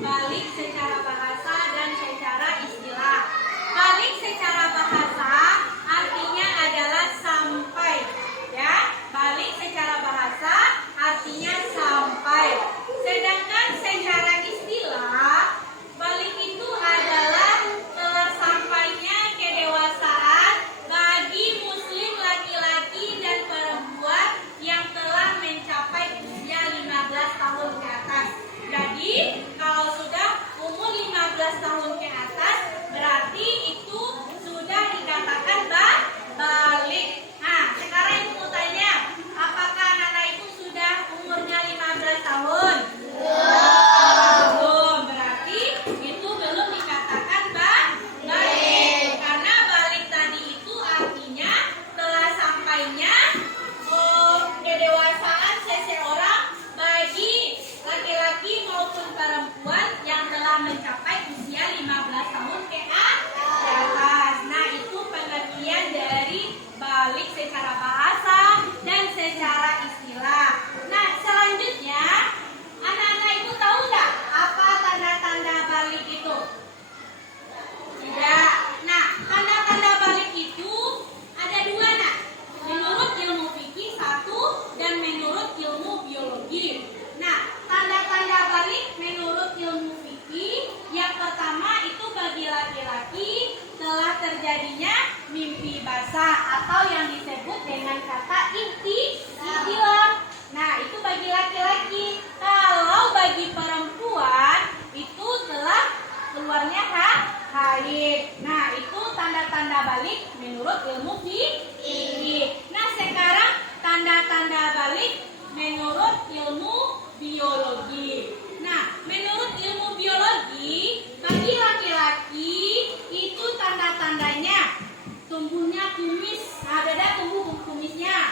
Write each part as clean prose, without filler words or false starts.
balik secara bahasa dan secara istilah. Balik secara bahasa artinya adalah sampai, ya. Balik secara bahasa artinya sampai. Sedangkan secara istilah, balik itu adalah telah sampainya kedewasaan bagi muslim laki-laki dan perempuan yang telah mencapai usia 15 tahun ke atas. Jadi, kalau sudah umur 15 tahun ke atas, berarti itu sudah dikatakan balik. Nah, sekarang ibu mau tanya, apakah anak-anak itu sudah umurnya 15 tahun? Belum. Berarti itu belum dikatakan balik. Karena balik tadi itu artinya telah sampainya kedewasaan seseorang bagi laki-laki maupun perempuan yang telah mencapai usia 15 tahun ke atas. Nah, itu pengertian dari balik secara bahasa dan secara istilah. Nah, selanjutnya anak-anak ibu tahu nggak apa tanda-tanda balik itu? Tidak. Nah, tanda-tanda balik itu ada dua, nak. Menurut ilmu fikih satu dan menurut ilmu biologi. Nah, tanda-tanda balik menurut ilmu fikih yang pertama itu bagi laki-laki telah terjadinya mimpi basah atau yang disebut dengan kata ihtilam. Nah, itu bagi laki-laki. Kalau bagi perempuan itu telah keluarnya haid. Nah, itu tanda-tanda balik menurut ilmu fikih. Nah, sekarang tanda-tanda balik menurut ilmu biologi. Nah, menurut ilmu biologi, bagi laki-laki itu tanda-tandanya tumbuhnya kumis. Nah, ada tumbuh kumisnya.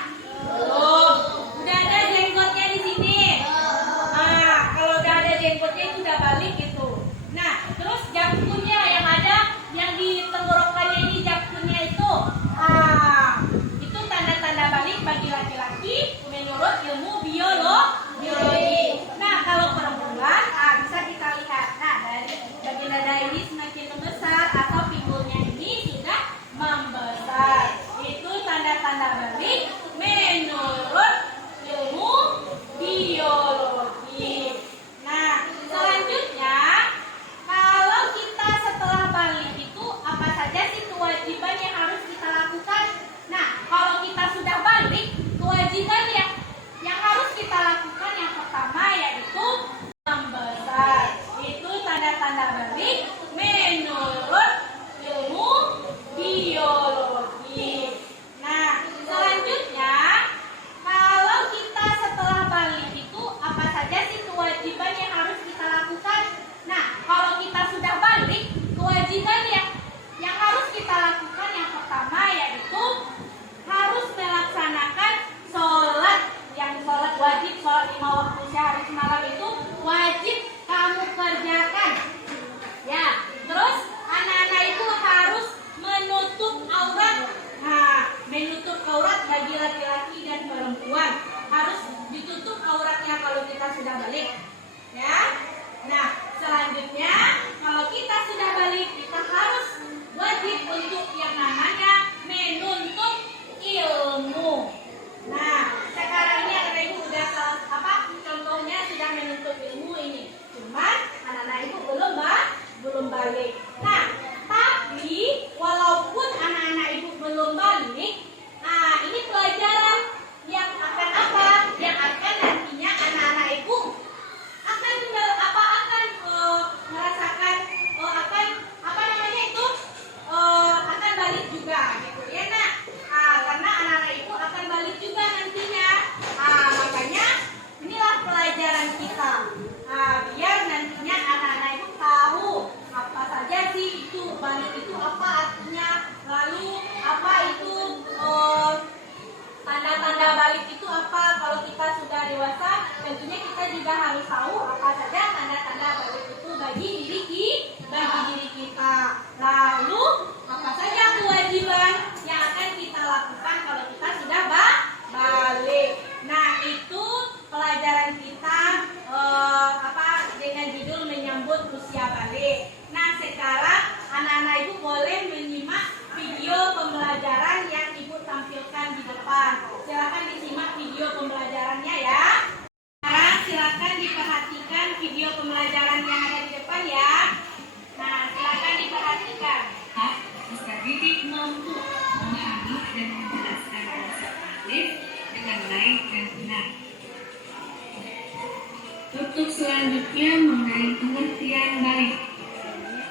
selanjutnya mengenai pengertian balik.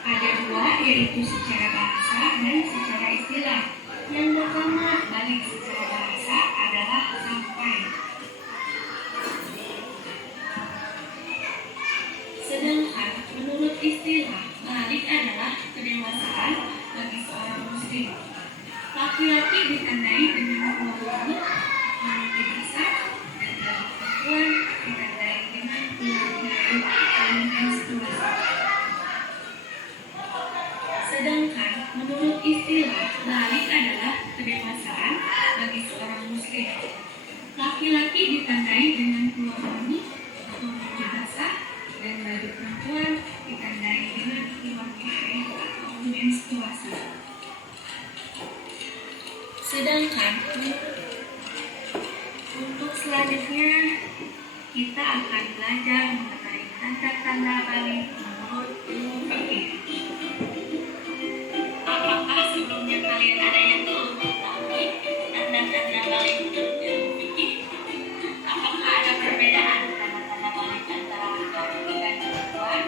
Ada dua, yaitu secara bahasa dan secara istilah. Yang pertama, balik secara bahasa adalah sampai. Sedangkan menurut istilah, balik adalah kedewasaan bagi seorang muslim. Laki-laki ditandai dengan 2 rambut, memiliki dasar, dan bagi perempuan ditandai dengan 2 hidup dan menstruasi. Sedangkan menurut istilah, balik adalah kedewasaan bagi seorang muslim. Laki-laki ditandai dengan 2 rambut, memiliki dasar, dan bagi perempuan ditandai dengan 2 haid atau menstruasi. Sedangkan untuk selanjutnya kita akan belajar mengenai tanda-tanda balik menurut ilmu fikih. Apakah sebelumnya kalian ada yang belum mengetahui tanda-tanda balik menurut ilmu fikih? Apakah ada perbedaan tanda-tanda balik antara laki-laki dan perempuan?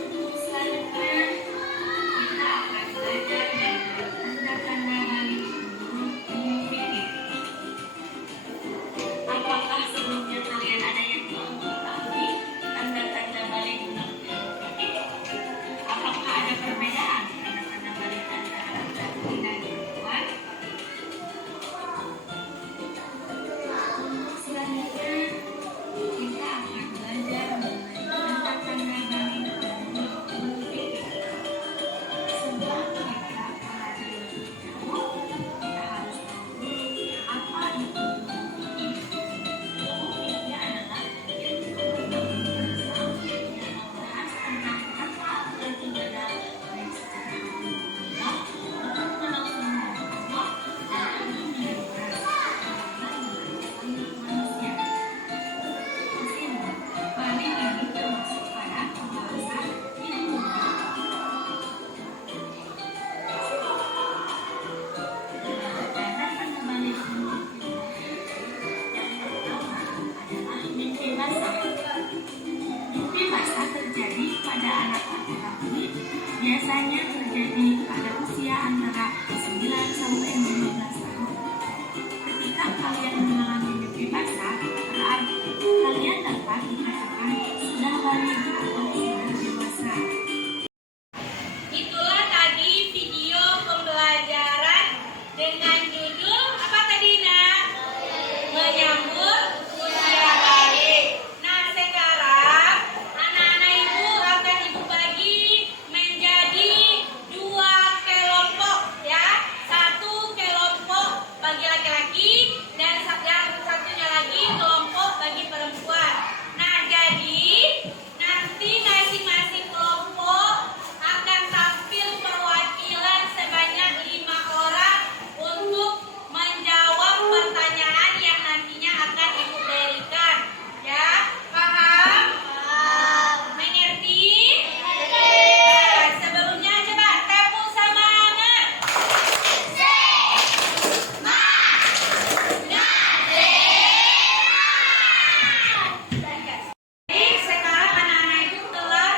Untuk selanjutnya kita akan belajar mengenai tanda-tanda balik menurut ilmu fikih. Apakah sebelumnya kalian ada yang belum mengetahui tanda-tanda balik menurut ilmu fikih? Apakah ada perbedaan tanda-tanda balik antara laki-laki dan perempuan? Untuk selanjutnya kita akan belajar mengenai tanda-tanda balik menurut ilmu fikih. Sebelum kita belajar lebih jauh, kita harus tahu dulu apa itu ilmu fikih. Ilmu fikih adalah ilmu pengetahuan Islam yang membahas tentang tata aturan ibadah baik secara Allah untuk melaksanakan Allah dan menghindari manusia. Meskipun balik ini termasuk pada pembahasan ilmu tanda-tanda balik menurut ilmu fikih. Yang pertama adalah mimpi basah. Mimpi basah terjadi pada anak laki-laki, biasanya terjadi pada usia antara 9 sampai 15 tahun. Ketika kalian mengalami mimpi basah, berarti kalian dapat dikatakan sudah balik atau sudah dewasa. Itulah tadi video pembelajaran dengan judul apa tadi, Nak? Menyambut usia balik. Nah, sekarang anak-anak ibu akan ibu bagi menjadi 2 kelompok ya. 1 kelompok bagi laki-laki dan yang satunya lagi kelompok bagi perempuan. Nah, jadi nanti masing-masing kelompok akan tampil perwakilan sebanyak 5 orang untuk menjawab pertanyaan yang nantinya akan ibu berikan. Ya, paham? Mengerti? Nah, sebelumnya coba tepuk semangat. Baik, sekarang anak-anak ibu telah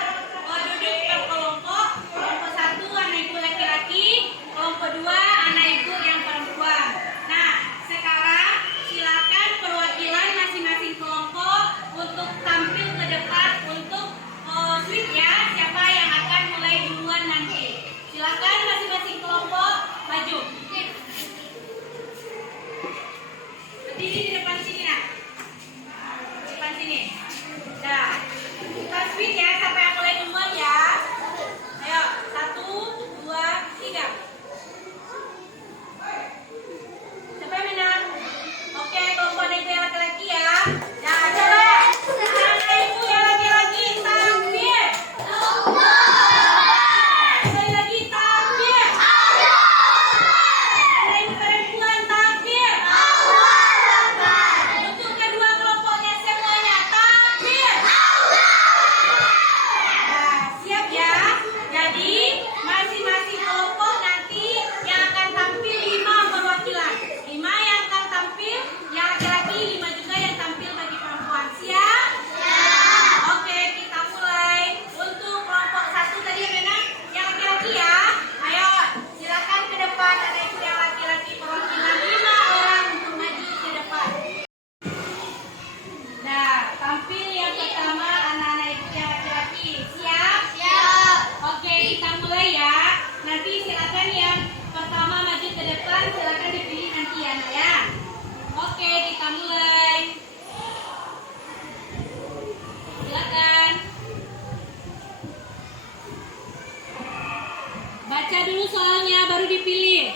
duduk per kelompok. Kelompok 1 anak ibu laki-laki, kelompok 2 anak ibu yang perempuan. Nah, sekarang silakan perwakilan masing-masing kelompok untuk tampil ke depan untuk switch ya, siapa yang akan mulai duluan nanti. Silakan masing-masing kelompok maju. Berdiri di depan sini, Nak. Depan sini. Nah, kita switch ya, siapa yang mulai duluan ya. Ayo, 1, 2, 3. Siapa yang menang? Oke, kelompok anak ibu yang laki-laki ya. Nah, coba anak ibu yang laki-laki tampil. Sekali lagi tampil. Anak ibu perempuan tampil. Untuk kedua kelompoknya semuanya tampil. dipilih.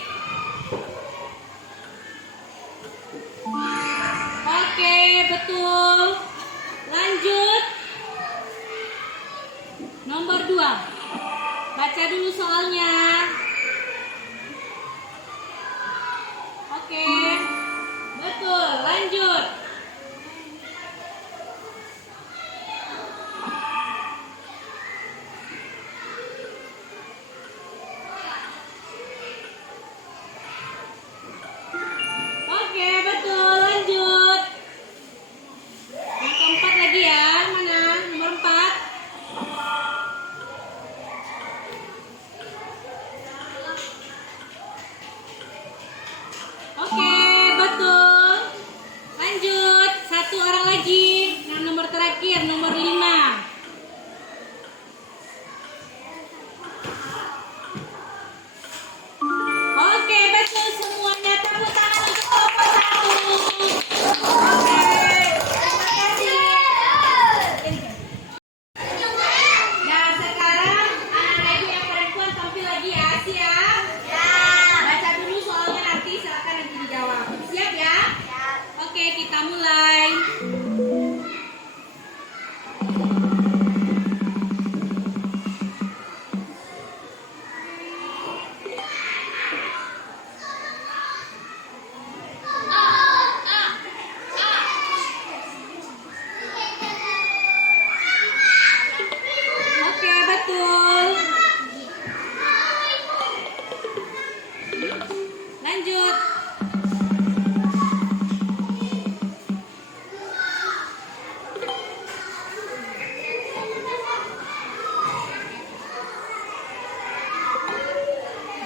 Oke, betul. Lanjut. Nomor 2. Baca dulu soalnya. Oke. Betul, lanjut. Oke, betul, lanjut. Yang keempat lagi ya, mana? Nomor 4. Oke, betul. Lanjut, satu orang lagi. Yang nomor terakhir, nomor 5. Oke, betul semuanya. Tepuk tangan untuk kelompok 1. Oke, terima kasih. Nah, sekarang anak-anak ibu yang perempuan tampil lagi ya. Siap? Baca dulu soalnya nanti silakan nanti dijawab. Siap ya? Oke, kita mulai. Oke, betul. Lanjut.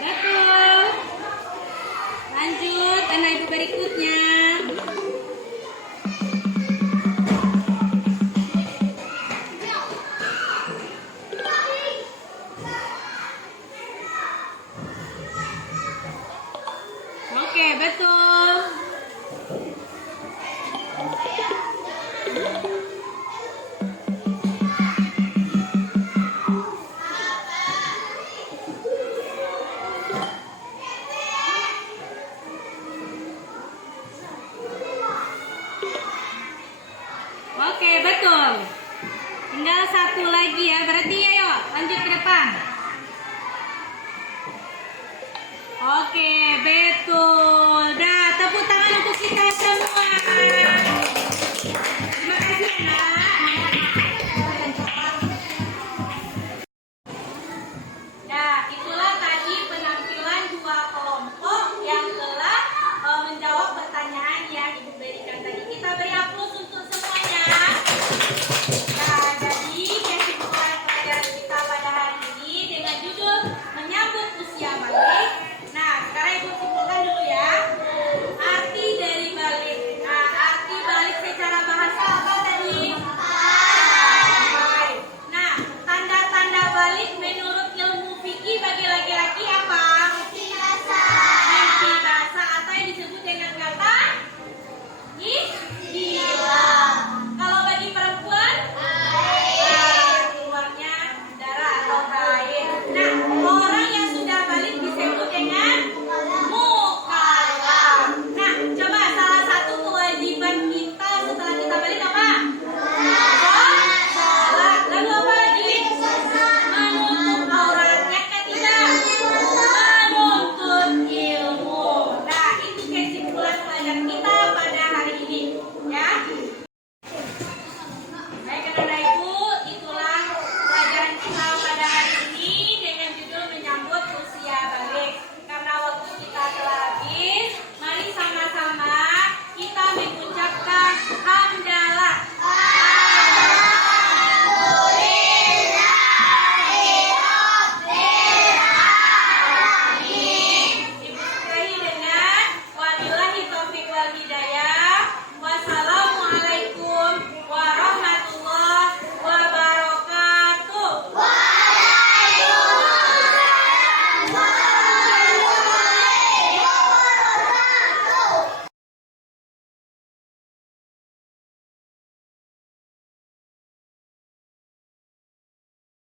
Betul. Lanjut, anak ibu berikutnya. Oke, betul. Oke, betul. Tinggal satu lagi ya. Berarti ayo lanjut ke depan. Oke, betul.